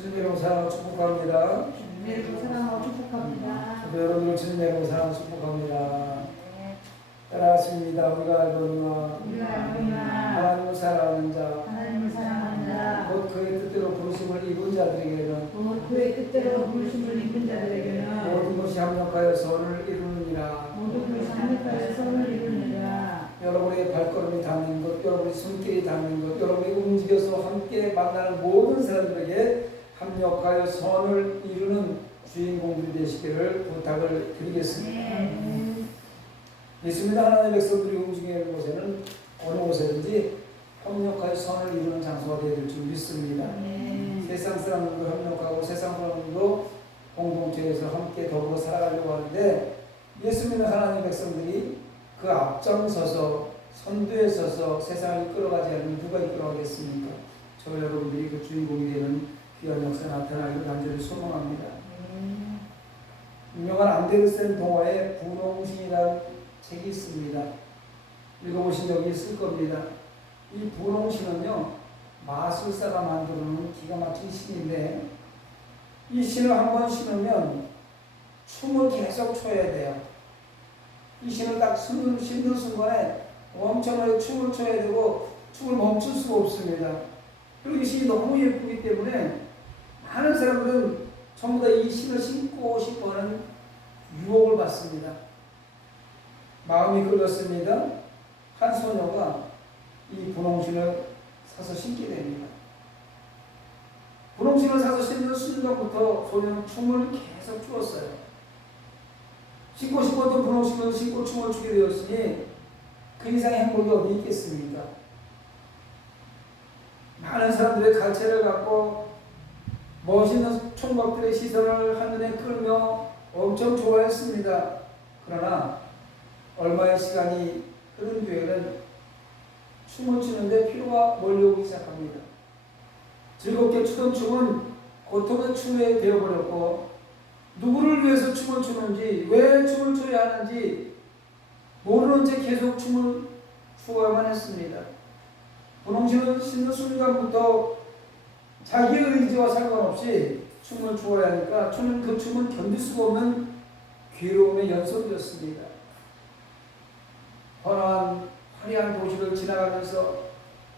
주님의 사랑을 축복합니다. 주님의 사랑을 축복합니다. 저도 여러분을 주님의 사랑을 축복합니다. 네. 따라하십니다. 우리가 알거니와 하나님을 사랑하는 자, 하나님을 사랑하는 자, 곧 그의 뜻대로 부르심을 입은 자들에게는 곧 그의 뜻대로 부르심을 입은 자들에게는 모든 것이 합력하여 선을 이루느니라. 모든 것이 합력하여 선을 이루느니라. 여러분의 발걸음이 닿는 것, 여러분의 손길이 닿는 것, 여러분이 움직여서 함께 만나는 모든 사람들에게 합력하여 선을 이루는 주인공들이 되시기를 부탁을 드리겠습니다. 예수님의 하나님의 백성들이 움직이는 곳에는 어느 곳에든지 협력하여 선을 이루는 장소가 되어야 될 줄 믿습니다. 세상 사람들도 협력하고 세상 사람들도 공동체에서 함께 더불어 살아가려고 하는데 예수님의 하나님의 백성들이 그 앞장서서 선두에 서서 세상을 이끌어가지 않으면 누가 이끌어가겠습니까? 저 여러분들이 그 주인공이 되는 귀한 역사 나타나기를 간절히 소망합니다. 유명한 안데르센 동화의 분홍신이라는 책이 있습니다. 읽어보신 적이 있을 겁니다. 이 분홍신은요, 마술사가 만들어놓은 기가 막힌 신인데, 이 신을 한번 신으면 춤을 계속 춰야 돼요. 이 신을 딱 신는 순간에 엄청나게 춤을 춰야 되고 춤을 멈출 수가 없습니다. 그리고 이 신이 너무 예쁘기 때문에 많은 사람들은 전부 다 이 신을 신고 싶어하는 유혹을 받습니다. 마음이 끌렸습니다. 한 소녀가 이 분홍신을 사서 신게 됩니다. 분홍신을 사서 신는 순간부터 소녀는 춤을 계속 추었어요. 신고 싶었던 분홍신을 신고 춤을 추게 되었으니 그 이상의 행복이 어디 있겠습니까? 많은 사람들의 가치를 갖고 멋있는 총각들의 시선을 하늘에 끌며 엄청 좋아했습니다. 그러나 얼마의 시간이 흐른 뒤에는 춤을 추는데 피로가 몰려오기 시작합니다. 즐겁게 추던 춤은 고통의 춤에 되어버렸고 누구를 위해서 춤을 추는지, 왜 춤을 춰야 하는지 모르는 채 계속 춤을 추어야만 했습니다. 분홍신을 신는 순간부터 자기의 의지와 상관없이 춤을 추어야 하니까 그 춤은 견딜 수가 없는 괴로움의 연속이었습니다. 번화한 화려한 도시를 지나가면서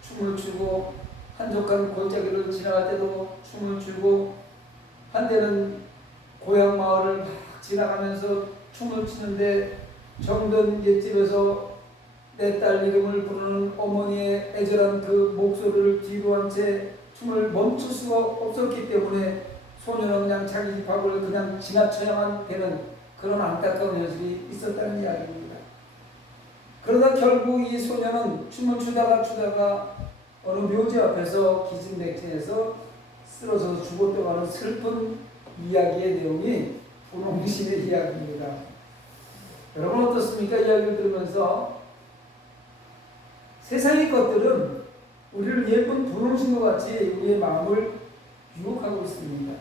춤을 추고 한적한 골짜기를 지나갈 때도 춤을 추고 한때는 고향 마을을 막 지나가면서 춤을 추는데 정든 옛집에서 내 딸 이름을 부르는 어머니의 애절한 그 목소리를 뒤로 한 채 춤을 멈출 수가 없었기 때문에 소녀는 그냥 자기 집 밖을 그냥 지나쳐야만 되는 그런 안타까운 현실이 있었다는 이야기입니다. 그러다 결국 이 소녀는 춤을 추다가 어느 묘지 앞에서 기진맥진해서 쓰러져서 죽었다고 하는 슬픈 이야기의 내용이 분홍신의 이야기입니다. 여러분 어떻습니까? 이야기를 들으면서 세상의 것들은 우리를 예쁜 분홍신과 같이 우리의 마음을 유혹하고 있습니다.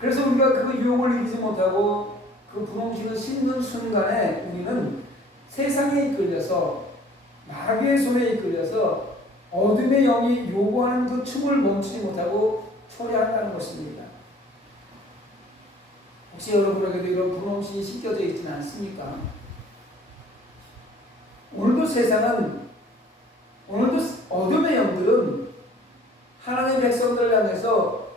그래서 우리가 그 유혹을 이기지 못하고 그 분홍신을 신는 순간에 우리는 세상에 이끌려서 마귀의 손에 이끌려서 어둠의 영이 요구하는 그 춤을 멈추지 못하고 초래한다는 것입니다. 혹시 여러분에게도 이런 분홍신이 씻겨져 있지는 않습니까? 오늘도 어둠의 영들은 하나님의 백성들을 향해서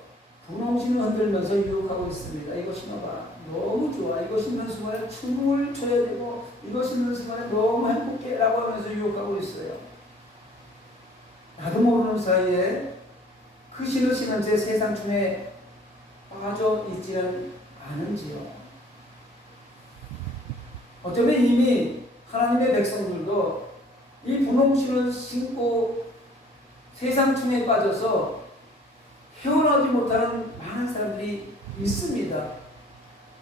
분홍신을 흔들면서 유혹하고 있습니다. 이거 신어봐. 너무 좋아. 이거 신는 순간에 춤을 춰야 되고 이거 신는 순간에 너무 행복해 라고 하면서 유혹하고 있어요. 나도 모르는 사이에 그 신을 신은 제 세상 춤에 빠져 있지는 않은지요. 어쩌면 이미 하나님의 백성들도 이 분홍신을 신고 세상 춤에 빠져서 헤어나오지 못하는 많은 사람들이 있습니다.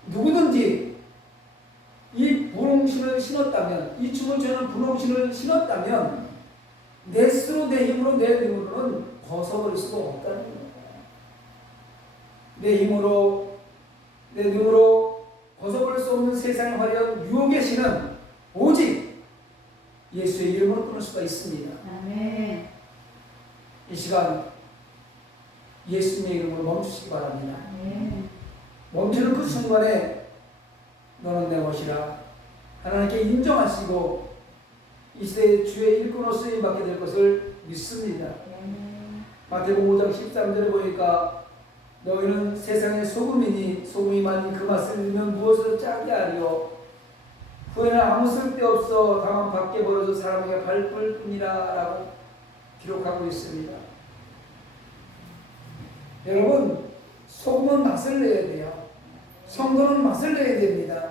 누구든지 이 분홍신을 신었다면, 이 춤을 추는 분홍신을 신었다면 내 스스로 내 힘으로 내 능으로는 벗어버릴 수가 없다는 겁니다. 내 힘으로 내 능으로 벗어버릴 수 없는 세상의 화려한 유혹의 신은 오직 예수의 이름으로 끊을 수가 있습니다. 아멘. 이 시간 예수님의 이름으로 멈추시기 바랍니다. 멈추는 그 순간에 너는 내 것이라 하나님께 인정하시고 이 시대에 주의 일꾼으로 쓰임받게 될 것을 믿습니다. 마태복음 5장 13절에 보니까 너희는 세상의 소금이니 소금이 만일 그 맛을 잃으면 무엇으로 짜게 하리요 후에는 아무 쓸데없어 다만 밖에 버려져 사람에게 밟을 뿐이라 라고 기록하고 있습니다. 여러분, 소금은 맛을 내야 돼요. 성도는 맛을 내야 됩니다.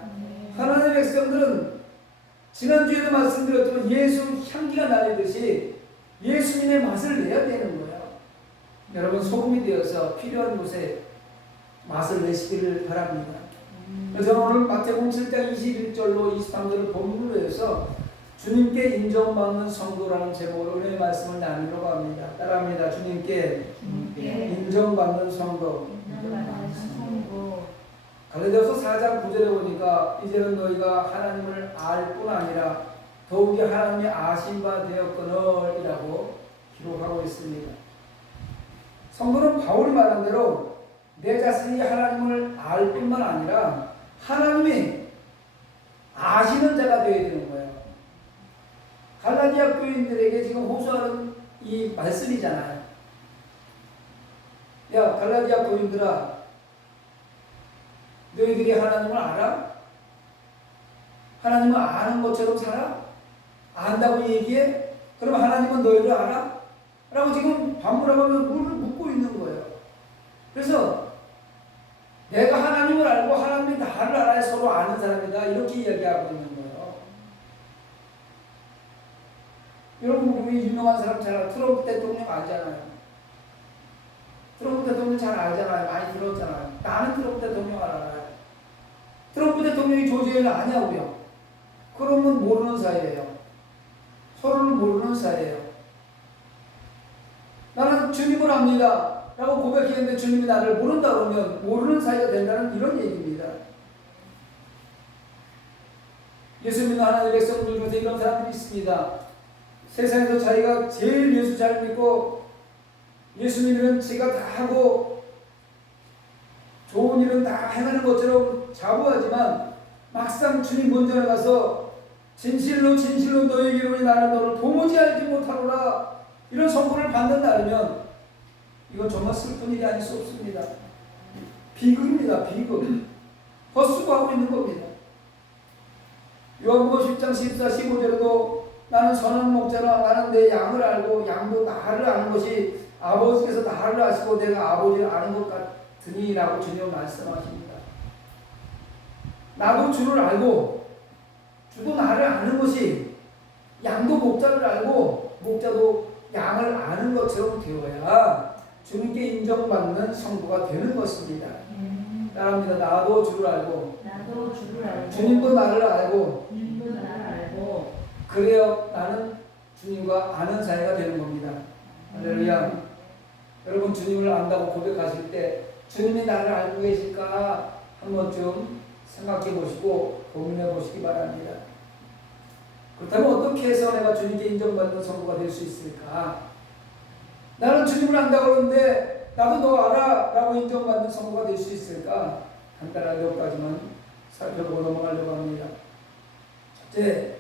하나님의 백성들은 지난주에도 말씀드렸지만 예수 향기가 나듯이 예수님의 맛을 내야 되는 거예요. 여러분, 소금이 되어서 필요한 곳에 맛을 내시기를 바랍니다. 그래서 오늘 마태복음 7장 21절로 23절을 본문으로 해서 주님께 인정받는 성도라는 제목으로 은혜의 말씀을 나누려고 합니다. 따라합니다. 주님께 인정받는 성도. 갈라디아서 4장 9절에 보니까 이제는 너희가 하나님을 알 뿐 아니라 더욱이 하나님의 아신 바 되었거늘 이라고 기록하고 있습니다. 성도는 바울이 말한 대로 내 자신이 하나님을 알 뿐만 아니라 하나님이 아시는 자가 되어야 되는 거예요. 갈라디아 교인들에게 지금 호소하는 이 말씀이잖아요. 야, 갈라디아 교인들아, 너희들이 하나님을 알아? 하나님을 아는 것처럼 살아? 안다고 얘기해? 그럼 하나님은 너희를 알아? 라고 지금 반문하면서 묻고 있는 거예요. 그래서 내가 하나님을 알고 하나님이 나를 알아야 서로 아는 사람이다, 이렇게 이야기하고 있는 거예요. 여러분, 우리 유명한 사람 잘 알아요. 트럼프 대통령 알잖아요. 트럼프 대통령 잘 알잖아요. 많이 들었잖아요. 나는 트럼프 대통령 알아요. 트럼프 대통령이 조지를 아냐고요? 그러면 모르는 사이예요. 서로를 모르는 사이예요. 나는 주님을 압니다 라고 고백했는데 주님이 나를 모른다 그러면 모르는 사이가 된다는 이런 얘기입니다. 예수 믿는 하나님의 백성들 중에서 이런 사람들이 있습니다. 세상에서 자기가 제일 예수 잘 믿고 예수님은 지가 다 하고 좋은 일은 다 행하는 것처럼 자부하지만 막상 주님 본전에 가서 진실로 진실로 너에게 이르노니 나는 너를 도무지 알지 못하노라 이런 선고를 받는다면 이건 정말 슬픈 일이 아닐 수 없습니다. 비극입니다. 비극. 헛수고하고 있는 겁니다. 요한복음 10장 14, 15절에도 나는 선한 목자라 나는 내 양을 알고 양도 나를 아는 것이 아버지께서 나를 아시고 내가 아버지를 아는 것 같으니 라고 주님 말씀하십니다. 나도 주를 알고 주도 나를 아는 것이 양도 목자를 알고 목자도 양을 아는 것처럼 되어야 주님께 인정받는 성도가 되는 것입니다. 따라합니다. 나도 주를 알고 주님도 나를 알고 그래야 나는 주님과 아는 사이가 되는 겁니다. 할렐루야. 여러분, 주님을 안다고 고백하실 때 주님이 나를 알고 계실까 한 번쯤 생각해 보시고 고민해 보시기 바랍니다. 그렇다면 어떻게 해서 내가 주님께 인정받는 성도가 될 수 있을까? 나는 주님을 안다고 그러는데 나도 너 알아 라고 인정받는 성도가 될 수 있을까? 간단하게 몇 가지만 살펴보고 넘어가려고 합니다. 첫째,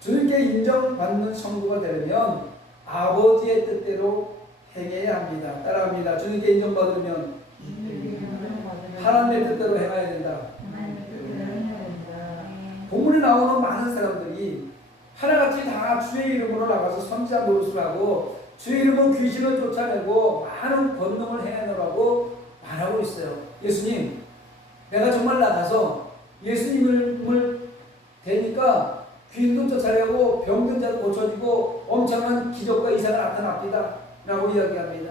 주님께 인정받는 성도가 되려면 아버지의 뜻대로 행해야 합니다. 따라합니다. 주님께 인정받으려면 하나님의 뜻대로 행해야 된다. 본문에 나오는 많은 사람들이 하나같이 다 주의 이름으로 나가서 선지자 노릇을 하고 주의 이름으로 귀신을 쫓아내고 많은 권능을 행하느라고 말하고 있어요. 예수님, 내가 정말 나가서 예수님을 대니까 귀신도 쫓아내고 병든 자도 고쳐지고 엄청난 기적과 이사가 나타납니다 라고 이야기합니다.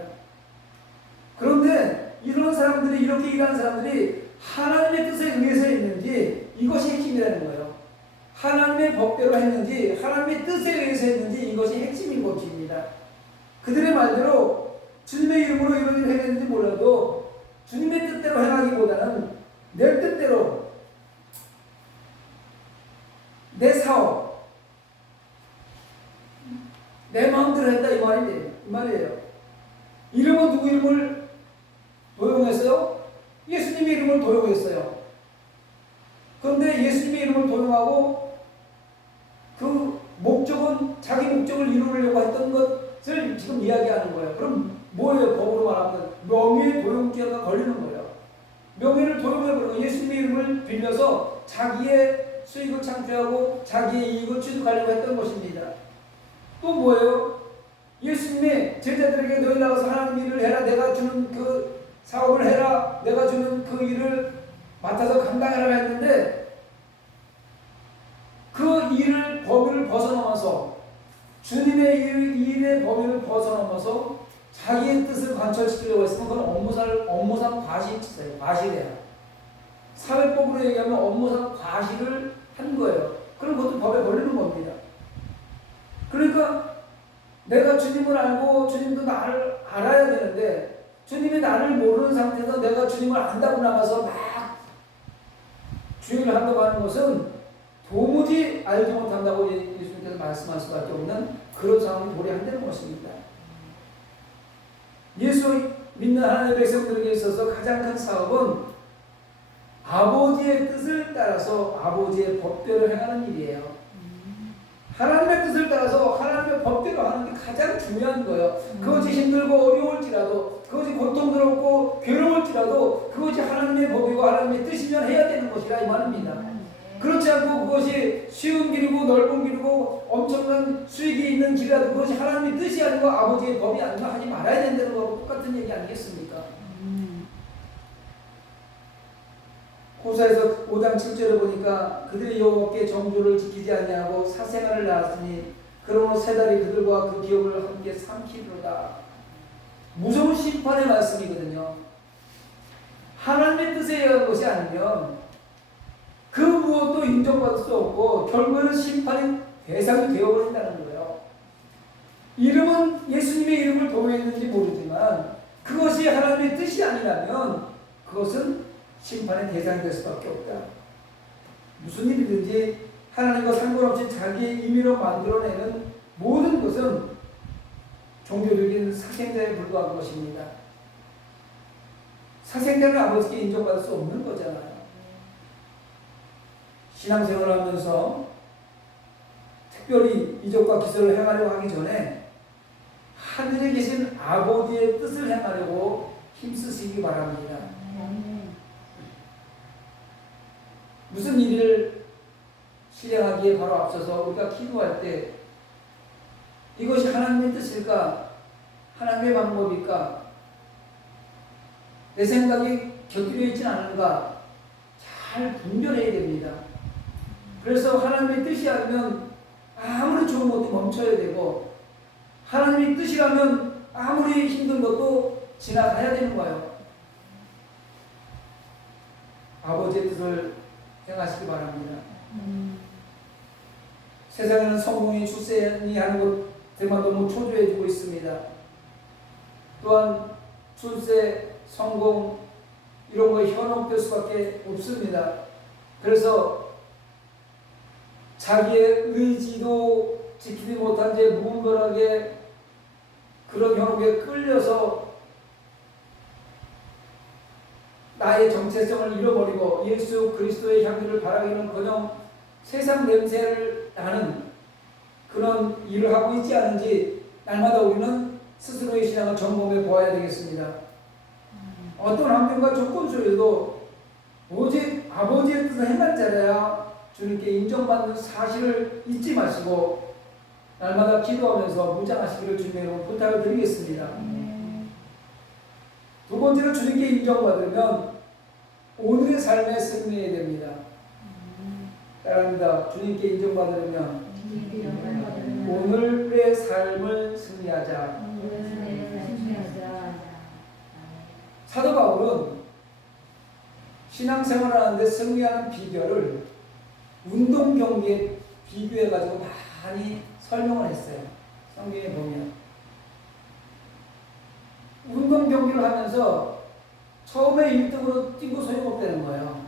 그런데 이런 사람들이, 이렇게 일하는 사람들이 하나님의 뜻에 의해서 했는지 이것이 핵심이라는 거예요. 하나님의 법대로 했는지 하나님의 뜻에 의해서 했는지 이것이 핵심인 것입니다. 그들의 말대로 주님의 이름으로 이런 일을 했는지 몰라도 주님의 뜻대로 행하기보다는 내 뜻대로 내 사업 내 마음대로 했다 이 말이에요. 이름은 누구 이름을 도용했어요? 예수님의 이름을 도용했어요. 그런데 예수님의 이름을 도용하고 그 목적은 자기 목적을 이루려고 했던 것을 지금 이야기하는 거예요. 그럼 뭐예요? 법으로 말하면 명예 도용죄가 걸리는 거예요. 명예를 도용해버리고 예수님의 이름을 빌려서 자기의 수익을 창출하고 자기의 이익을 취득하려고 했던 것입니다. 또 뭐예요? 예수님이 제자들에게 너희 나가서 하나님 일을 해라. 내가 주는 그 사업을 해라. 내가 주는 그 일을 맡아서 감당하라 했는데 그 일을 범위를 벗어넘어서 주님의 일의 범위를 벗어넘어서 자기의 뜻을 관철시키려고 했으면 그건 업무상 과실이에요. 과실이에요. 사회법으로 얘기하면 업무상 과실을 한 거예요. 그럼 그것도 법에 걸리는 겁니다. 그러니까 내가 주님을 알고 주님도 나를 알아야 되는데 주님이 나를 모르는 상태에서 내가 주님을 안다고 나가서 막 주의를 한다고 하는 것은 도무지 알지 못한다고 예수님께서 말씀할 수밖에 없는 그런 상황이 도리 안 되는 것입니다. 예수 믿는 하나님의 백성들에게 있어서 가장 큰 사업은 아버지의 뜻을 따라서 아버지의 법대로 행하는 일이에요. 하나님의 뜻을 따라서 하나님의 법대로 하는 게 가장 중요한 거예요. 그것이 힘들고 어려울지라도 그것이 고통스럽고 괴로울지라도 그것이 하나님의 법이고 하나님의 뜻이면 해야 되는 것이라 이 말입니다. 그렇지 않고 그것이 쉬운 길이고 넓은 길이고 엄청난 수익이 있는 길이라도 그것이 하나님의 뜻이 아니고 아버지의 법이 아니고 하지 말아야 된다는 거하고 똑같은 얘기 아니겠습니까? 호사에서 5장 7절에 보니까 그들이 여호와께 정조를 지키지 아니하고 사생활을 낳았으니 그러므로 세 달이 그들과 그 기업을 함께 삼키리로다. 무서운 심판의 말씀이거든요. 하나님의 뜻에 의한 것이 아니면 그 무엇도 인정받을 수 없고 결국에는 심판의 대상이 되어버린다는 거예요. 이름은 예수님의 이름을 도용했는지 모르지만 그것이 하나님의 뜻이 아니라면 그것은 심판의 대상이 될 수밖에 없다. 무슨 일이든지 하나님과 상관없이 자기의 임의로 만들어내는 모든 것은 종교적인 사생자에 불과한 것입니다. 사생자는 아버지께 인정받을 수 없는 거잖아요. 신앙생활을 하면서 특별히 이적과 기술을 행하려고 하기 전에 하늘에 계신 아버지의 뜻을 행하려고 힘쓰시기 바랍니다. 무슨 일을 실행하기에 바로 앞서서 우리가 기도할 때 이것이 하나님의 뜻일까? 하나님의 방법일까? 내 생각이 곁들여 있지 않은가? 잘 분별해야 됩니다. 그래서 하나님의 뜻이 아니면 아무리 좋은 것도 멈춰야 되고 하나님의 뜻이라면 아무리 힘든 것도 지나가야 되는 거예요. 아버지의 뜻을 행하시기 바랍니다. 세상에는 성공이 출세니 하는 것들만 너무 초조해지고 있습니다. 또한 출세, 성공 이런 거에 현혹될 수밖에 없습니다. 그래서 자기의 의지도 지키지 못한 채 무분별하게 그런 현혹에 끌려서 나의 정체성을 잃어버리고 예수 그리스도의 향기를 바라기는커녕 세상 냄새를 나는 그런 일을 하고 있지 않은지 날마다 우리는 스스로의 신앙을 점검해 보아야 되겠습니다. 어떤 환경과 조건 속에도 오직 아버지의 뜻을 행할 자라야 주님께 인정받는 사실을 잊지 마시고 날마다 기도하면서 무장하시기를 주님의 이름으로 부탁을 드리겠습니다. 두 번째로 주님께 인정받으면 오늘의 삶에 승리해야 됩니다. 따라합니다. 주님께 인정받으려면 오늘의 삶을 승리하자. 사도 바울은 신앙생활을 하는데 승리하는 비결을 운동 경기에 비교해가지고 많이 설명을 했어요. 성경에 보면 운동 경기를 하면서 처음에 1등으로 뛰고 소용없다는 거예요.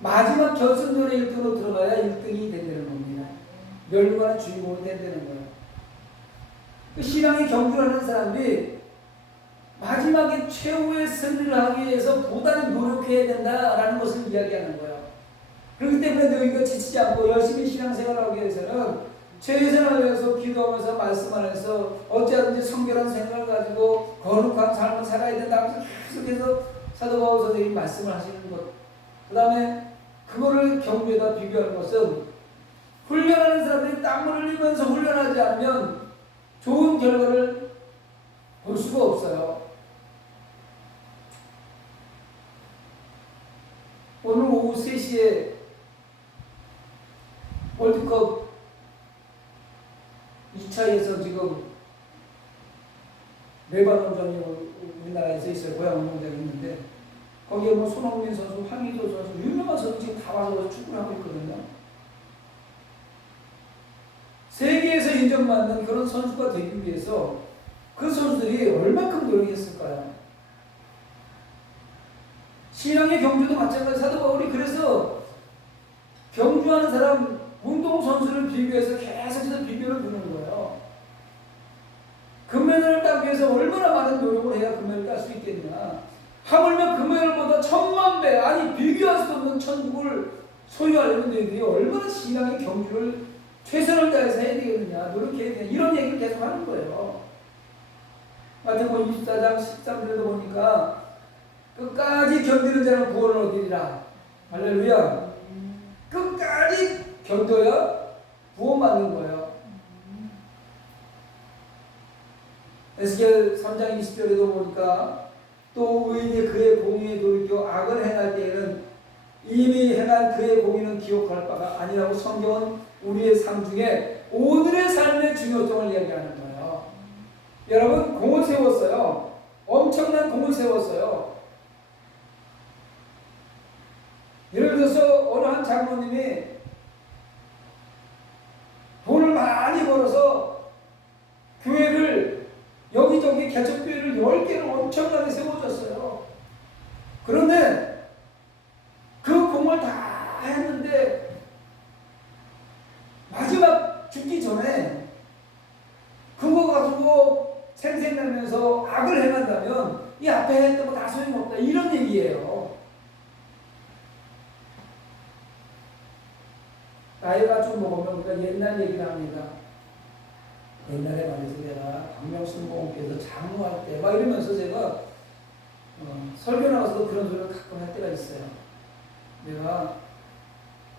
마지막 결승전에 1등으로 들어가야 1등이 된다는 겁니다. 멸류관의 주인공이 된다는 거예요. 그 신앙의 경주를 하는 사람들이 마지막에 최후의 승리를 하기 위해서 보다는 노력해야 된다라는 것을 이야기하는 거예요. 그렇기 때문에 너희가 지치지 않고 열심히 신앙생활을 하기 위해서는 최선을 위해서 기도하면서 말씀하면서 어찌하든지 성결한 생각을 가지고 거룩한 삶을 살아야 된다고 계속해서 사도 바울 선생님이 말씀을 하시는 것. 그 다음에 그거를 경주에다 비교하는 것은 훈련하는 사람들이 땀을 흘리면서 훈련하지 않으면 좋은 결과를 볼 수가 없어요. 오늘 오후 3시에 월드컵 2차에서 지금 레바논전이 우리나라에서 있어요. 고향 운동장이 있는데 거기에 뭐 손흥민 선수, 황의조 선수, 유명한 선수 지금 다 와서 축구를 하고 있거든요. 세계에서 인정받는 그런 선수가 되기 위해서 그 선수들이 얼마큼 노력했을까요? 신앙의 경주도 마찬가지. 사도 바울이 그래서 경주하는 사람, 운동선수를 비교해서 계속해서 비교를 두는 거예요. 금메달을 따기 위해서 얼마나 많은 노력을 해야 금메달을 딸 수 있겠냐. 하물며 금메달보다 10,000배, 아니 비교할 수 없는 천국을 소유하려는 너희들이 얼마나 신앙의 경주를 최선을 다해서 해야 되겠느냐, 노력해야 되냐, 이런 얘기를 계속 하는 거예요. 마태복음 24장 13절에도 보니까 끝까지 견디는 자는 구원을 얻으리라. 할렐루야. 끝까지 견뎌야 구원받는 거예요. 에스겔 3장 20절에도 보니까 또 의인이 그의 공의에 돌이켜 악을 행할 때에는 이미 행한 그의 공의는 기억할 바가 아니라고 성경은 우리의 삶 중에 오늘의 삶의 중요성을 이야기하는 거예요. 여러분, 공을 세웠어요. 엄청난 공을 세웠어요. 예를 들어서 어느 한 장로님이 돈을 많이 벌어서 교회를 여기저기 개척교회를 10개를 엄청나게 세워줬어요. 그런데 그 공을 다 했는데 마지막 죽기 전에 그거 가지고 생생나면서 악을 행한다면 이 앞에 했던 거 다 소용없다, 이런 얘기예요. 나이가 좀 먹으면 우리가 옛날 얘기를 합니다. 옛날에 말해서 내가 박명순공께서 장로할 때 막 이러면서 제가 설교 나가서도 그런 소리를 가끔 할 때가 있어요. 내가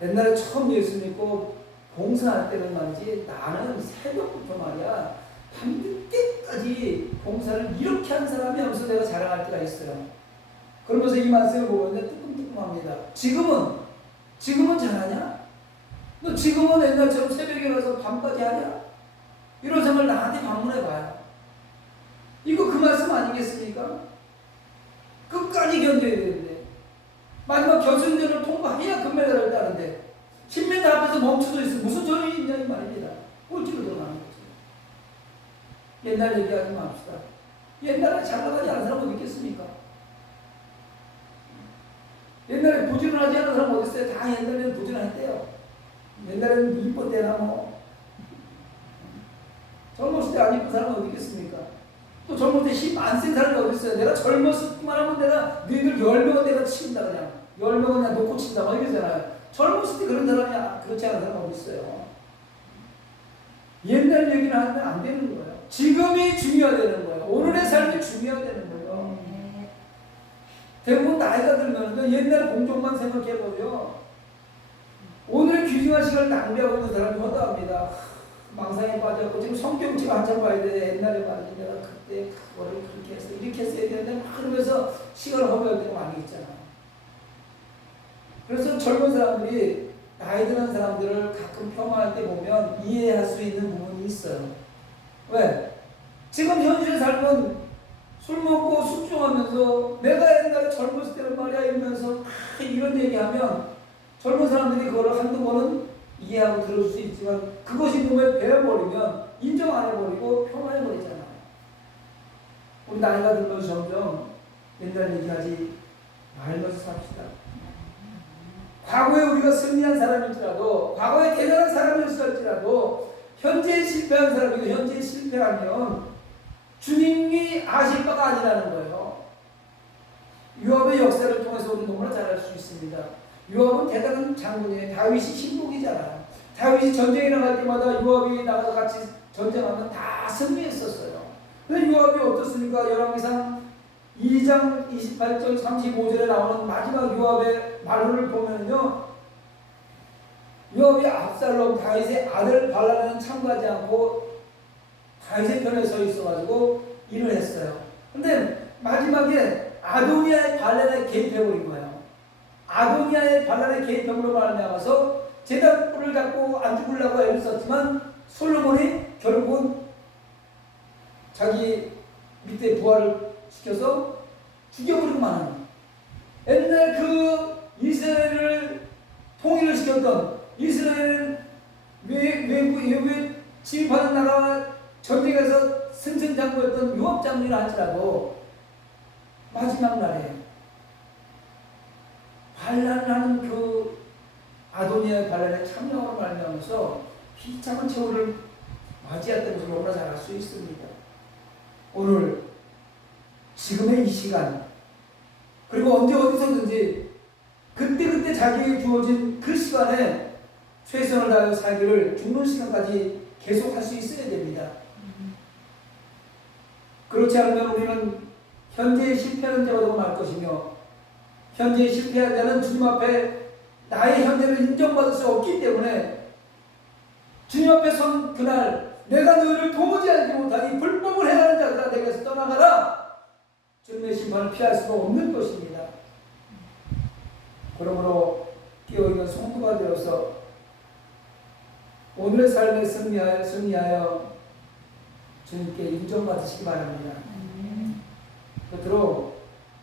옛날에 처음 예수 믿고 봉사할 때는 말이지, 나는 새벽부터 말이야 밤늦게까지 봉사를 이렇게 한 사람이 하면서 내가 자랑할 때가 있어요. 그러면서 이 말씀을 보는데 뜨끔뜨끔합니다. 지금은 잘하냐? 너 지금은 옛날처럼 새벽에 가서 밤까지 하냐? 이런 생각을 나한테 방문해봐요. 이거 그 말씀 아니겠습니까? 끝까지 견뎌야 되는데 마지막 결승전을 통과해야 금메달을 따는데 10m 앞에서 멈춰져 있어 무슨 소용이 있냐 이 말입니다. 꼴찌로 들어가는 거죠. 옛날 얘기하지 맙시다. 옛날에 잘 나가지 않은 사람 어디 있겠습니까? 옛날에 부지런하지 않은 사람 어디 있어요? 다 옛날에는 부지런했대요. 옛날에는 이쁠 때나 뭐 젊었을 때 안 이쁜 사람은 어디 있겠습니까? 또 젊을 때 힘 안 센 사람이 어디 있어요? 내가 젊었을만 하면 내가 너희들 10명은 내가 친다 그냥 10명은 그냥 놓고 친다 막 이러잖아요. 젊었을 때 그런 사람이 그렇지 않은 사람은 어디 있어요? 옛날 얘기를 하면 안 되는 거예요. 지금이 중요하다는 거예요. 오늘의 삶이 중요하다는 거예요. 대부분 나이가 들면 옛날 공적만 생각해보죠. 오늘의 귀중한 시간을 낭비하고 있는 사람이 허다합니다. 망상에 빠졌고 지금 성경책 한참 봐야 돼. 옛날에 말이지 내가 그때 그거를 그렇게 해서 이렇게 했어야 되는데 막 그러면서 시간을 허비할 때가 많이 있잖아. 그래서 젊은 사람들이 나이 드는 사람들을 가끔 폄하할 때 보면 이해할 수 있는 부분이 있어요. 왜? 지금 현실의 삶은 술 먹고 숙중하면서 내가 옛날에 젊었을 때는 말이야 이러면서 이런 얘기하면 젊은 사람들이 그거를 한두 번은 이해하고 들을 수 있지만 그것이 몸에 배워버리면 인정 안 해버리고 폄하해버리잖아요. 우리 나이가 들면서 점점 옛날 얘기하지 말면서 삽시다. 과거에 우리가 승리한 사람일지라도 과거에 대단한 사람이었을지라도 현재에 실패한 사람이고 현재에 실패하면 주님이 아실 바가 아니라는 거예요. 요압의 역사를 통해서 우리 너무나 잘 알 수 있습니다. 요압은 대단한 장군이에요. 다윗이 신복이잖아요. 다윗이 전쟁에 나갈 때마다 요압이 나가서 같이 전쟁하면 다 승리했었어요. 근데 요압이 어떻습니까? 열왕기상 2장 28절 35절에 나오는 마지막 요압의 말을 보면요, 요압이 압살롬 다윗의 아들 발란에는 참가하지 않고 다윗의 편에 서 있어가지고 일을 했어요. 근데 마지막에 아도니아의 반란에 개입해버린 거예요. 아도니아의 반란에 개입함으로 말미암아서 제단불을 잡고 안 죽으려고 애를 썼지만 솔로몬이 결국은 자기 밑에 부하를 시켜서 죽여버리고 마는, 옛날 그 이스라엘을 통일을 시켰던, 이스라엘을 외부에 침입하는 나라와 전쟁에서 승승장구했던 요압 장군이라 할지라도 마지막 날에 반란하는 그 아도니아의 반란에 참여하고 말미암아서 비참한 최후를 맞이했다는 것을 너무나 잘 알 수 있습니다. 오늘 지금의 이 시간, 그리고 언제 어디서든지 그때그때 자기에게 주어진 그 시간에 최선을 다하여 살기를 죽는 시간까지 계속 할 수 있어야 됩니다. 그렇지 않으면 우리는 현재의 실패하는 자가 되고 말 것이며, 현재의 실패한 자는 주님 앞에 나의 현재를 인정받을 수 없기 때문에 주님 앞에 선 그날 내가 너희를 도무지 알지 못하니 불법을 행하는 자들아 내게서 떠나가라, 주님의 심판을 피할 수가 없는 것입니다. 그러므로 깨어있는 성도가 되어서 오늘의 삶에 승리하여 주님께 인정받으시기 바랍니다. 끝으로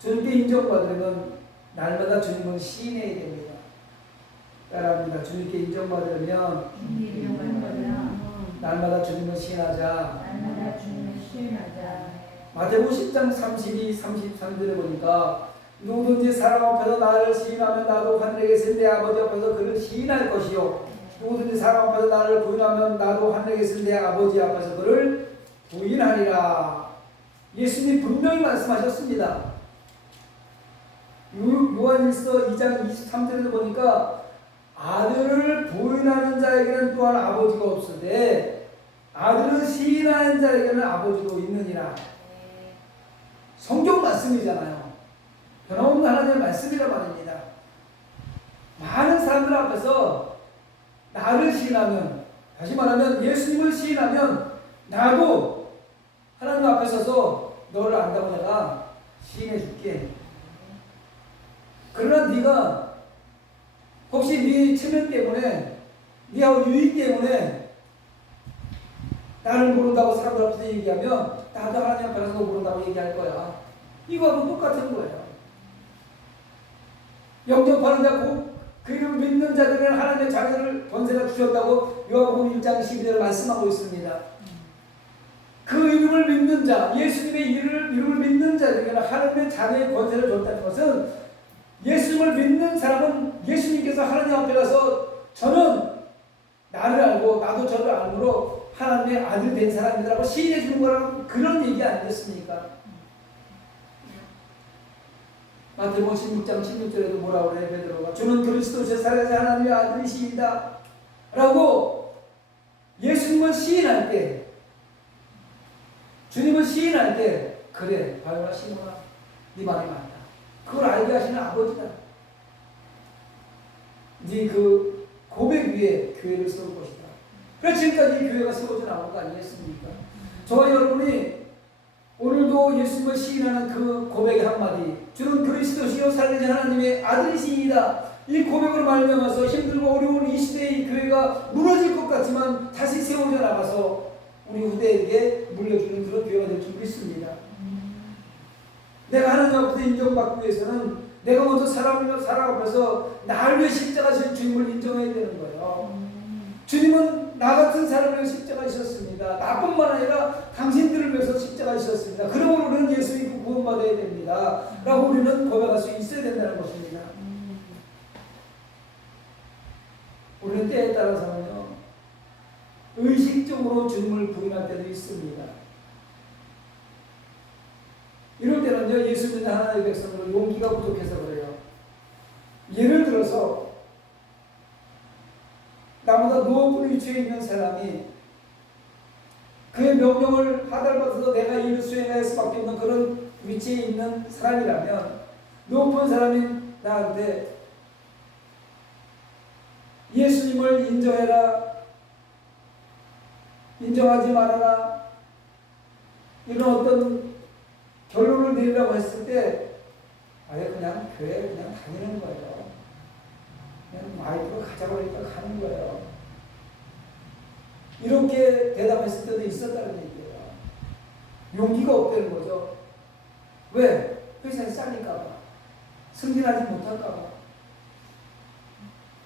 주님께 인정받으려면 날마다 주님을 시인해야 됩니다. 따라합니다. 주님께 인정받으려면 날마다 주님을 시인하자. 마태복음 10장 32, 33절에 보니까 누구든지 사람 앞에서 나를 시인하면 나도 하늘에 계신 내 아버지 앞에서 그를 시인할 것이요, 누구든지 사람 앞에서 나를 부인하면 나도 하늘에 계신 내 아버지 앞에서 그를 부인하리라. 예수님 분명히 말씀하셨습니다. 요한일서 2장 23절에도 보니까 아들을 부인하는 자에게는 또한 아버지가 없으되 아들을 시인하는 자에게는 아버지도 있느니라. 성경 말씀이잖아요. 변함없는 하나님의 말씀이라 말입니다. 많은 사람들 앞에서 나를 시인하면, 다시 말하면 예수님을 시인하면 나도 하나님 앞에 서서 너를 안다고 내가 시인해 줄게. 그러나 네가 혹시 네 체면 때문에, 네하고 유익 때문에 나를 모른다고 사람들 앞에서 얘기하면 나도 하나님 앞에서 너 모른다고 얘기할 거야. 이거하고 똑같은 거예요. 영접하는 자, 그 이름을 믿는 자들은 하나님의 자녀를 권세가 주셨다고 요한복음 1장 12절에 말씀하고 있습니다. 그 이름을 믿는 자, 예수님의 이름을 믿는 자들에게는 하나님의 자녀의 권세를 줬다는 것은, 예수님을 믿는 사람은 예수님께서 하나님 앞에 가서 저는 나를 알고 나도 저를 알므로 하나님의 아들 된 사람이라고 시인해 주는 거라는 그런 얘기 아니겠습니까? 마태복음 16장 16절에도 뭐라고 그래, 베드로가 주는 그리스도시여 살아계신 하나님의 아들이시이다 라고 예수님을 시인할 때, 주님을 시인할 때, 그래 바요나 시모나 네 말이 맞다, 그걸 알게 하시는 아버지다, 네 그 고백 위에 교회를 세울 것이다. 그래서 지금까지 이 교회가 세워져 나온 거 아니겠습니까? 저와 여러분이 오늘도 예수님을 시인하는 그 고백의 한마디, 주는 그리스도시요 살아계신 하나님의 아들이시이다, 이 고백으로 말미암아서 힘들고 어려운 이 시대의 교회가 무너질 것 같지만 다시 세워져 나가서 우리 후대에게 물려주는 그런 교회가 될 줄 믿습니다. 내가 하나님 앞에서 인정받기 위해서는 내가 먼저 사람 앞에서 나를 위해 십자가 질 주님을 인정해야 되는 거예요. 주님은 나 같은 사람을 위해 십자가 지셨습니다. 나뿐만 아니라 당신들을 위해서 십자가 지셨습니다. 그러므로 우리는 예수 믿고 구원받아야 됩니다 라고 우리는 고백할 수 있어야 된다는 것입니다. 우리는 때에 따라서는요, 의식적으로 주님을 부인할 때도 있습니다. 때는요, 예수 믿는 하나님의 백성들은 용기가 부족해서 그래요. 예를 들어서 나보다 높은 위치에 있는 사람이 그의 명령을 하달받아서 내가 일을 수행할 수밖에 없는 그런 위치에 있는 사람이라면 높은 사람이 나한테 예수님을 인정해라, 인정하지 말아라, 이런 어떤 결론을 내리라고 했을 때 아예 그냥 교회 그냥 다니는 거예요. 그냥 와이프가 가자고 하니까 가는 거예요. 이렇게 대답했을 때도 있었다는 얘기예요. 용기가 없다는 거죠. 왜? 회사에 잘릴까봐, 승진하지 못할까봐.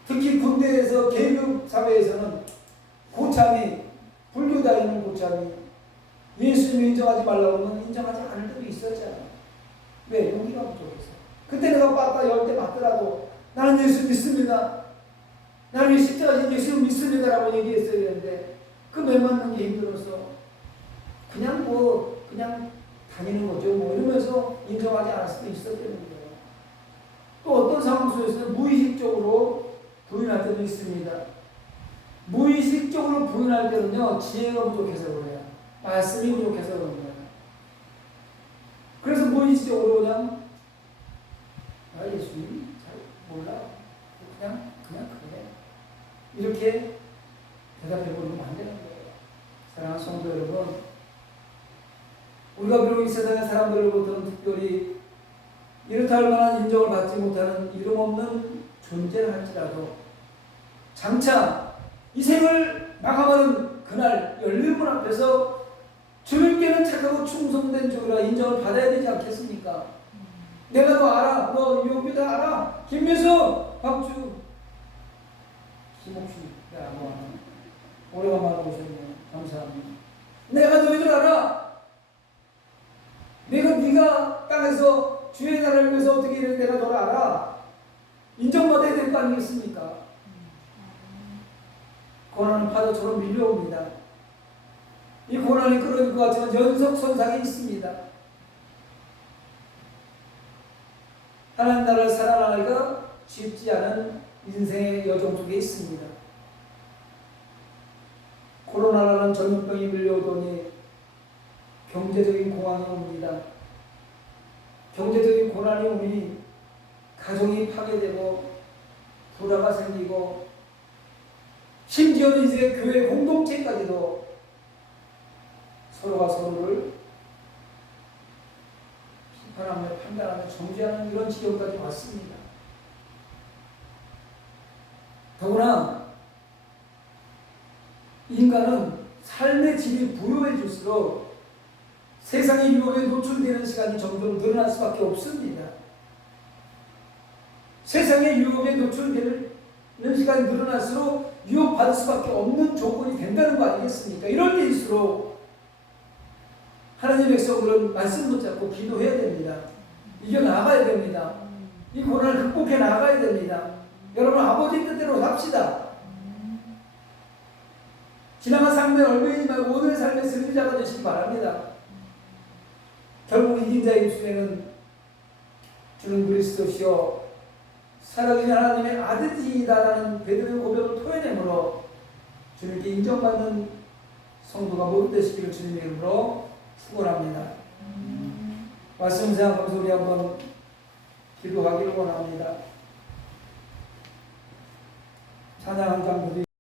특히 군대에서 계급 사회에서는 고참이, 불교 다니는 고참이 예수님 인정하지 말라고 하면 인정하지 않을 때도 있었잖아요. 왜? 용기가 부족해서. 그때 내가 빠빠 열 대 맞더라도 나는 예수 믿습니다, 나는 십자가신 예수 믿습니다 라고 얘기했어야 되는데 그 매 맞는 게 힘들어서 그냥 다니는 거죠. 이러면서 인정하지 않을 수도 있었다는 거예요. 또 어떤 상황 속에서는 무의식적으로 부인할 때도 있습니다. 무의식적으로 부인할 때는요, 지혜가 부족해서 그래요. 말씀이 부족해서 그런 거예요. 그래서 무의식적으로 그냥 예수님 잘 몰라, 그냥 그래, 이렇게 대답해버리면 안 되는 거예요. 사랑하는 성도 여러분, 우리가 비록 이 세상의 사람들로부터는 특별히 이렇다 할 만한 인정을 받지 못하는 이름 없는 존재를 할지라도 장차 이 생을 마감하는 그날 열린 문 앞에서 주님께는 착하고 충성된 종이라 인정을 받아야 되지 않겠습니까? 내가 너 알아, 너 여기다 알아, 김미수, 박주, 김옥수, 오래간만에 오셨네요. 감사합니다. 내가 너희들 알아. 네가 땅에서 주의 나라를 위해서 어떻게 일을 내가 너를 알아. 인정받아야 될 거 아니겠습니까? 고난은 파도처럼 밀려옵니다. 이 고난이 끊어질 것 같지만 연속선상에 있습니다. 하나님 나라를 살아가기가 쉽지 않은 인생의 여정 속에 있습니다. 코로나라는 전염병이 밀려오더니 경제적인 공황이 옵니다. 경제적인 고난이 오니 가정이 파괴되고 불화가 생기고 심지어는 이제 교회 공동체까지도 서로가 서로를 비판하며 판단하며 정죄하는 이런 지경까지 왔습니다. 더구나 인간은 삶의 질이 부유해질수록 세상의 유혹에 노출되는 시간이 점점 늘어날 수밖에 없습니다. 세상의 유혹에 노출되는 시간이 늘어날수록 유혹받을 수밖에 없는 조건이 된다는 거 아니겠습니까? 이럴 때일수록 하나님의 백성들은 말씀 붙잡고 기도해야 됩니다. 이겨나가야 됩니다. 이 고난을 극복해 나가야 됩니다. 여러분, 아버지 뜻대로 삽시다. 지나간 삶에 얽매이지 말고 오늘의 삶의 승리자가 되시기 바랍니다. 결국 이긴 자의 입술에는 주는 그리스도시요 살아계신 하나님의 아들이다라는 베드로의 고백을 토해내므로 주님께 인정받는 성도가 모두 되시기를 주님의 이름으로 축원합니다. 말씀 생각하면서 우리 한번 기도하기를 원합니다. 찬양 한 장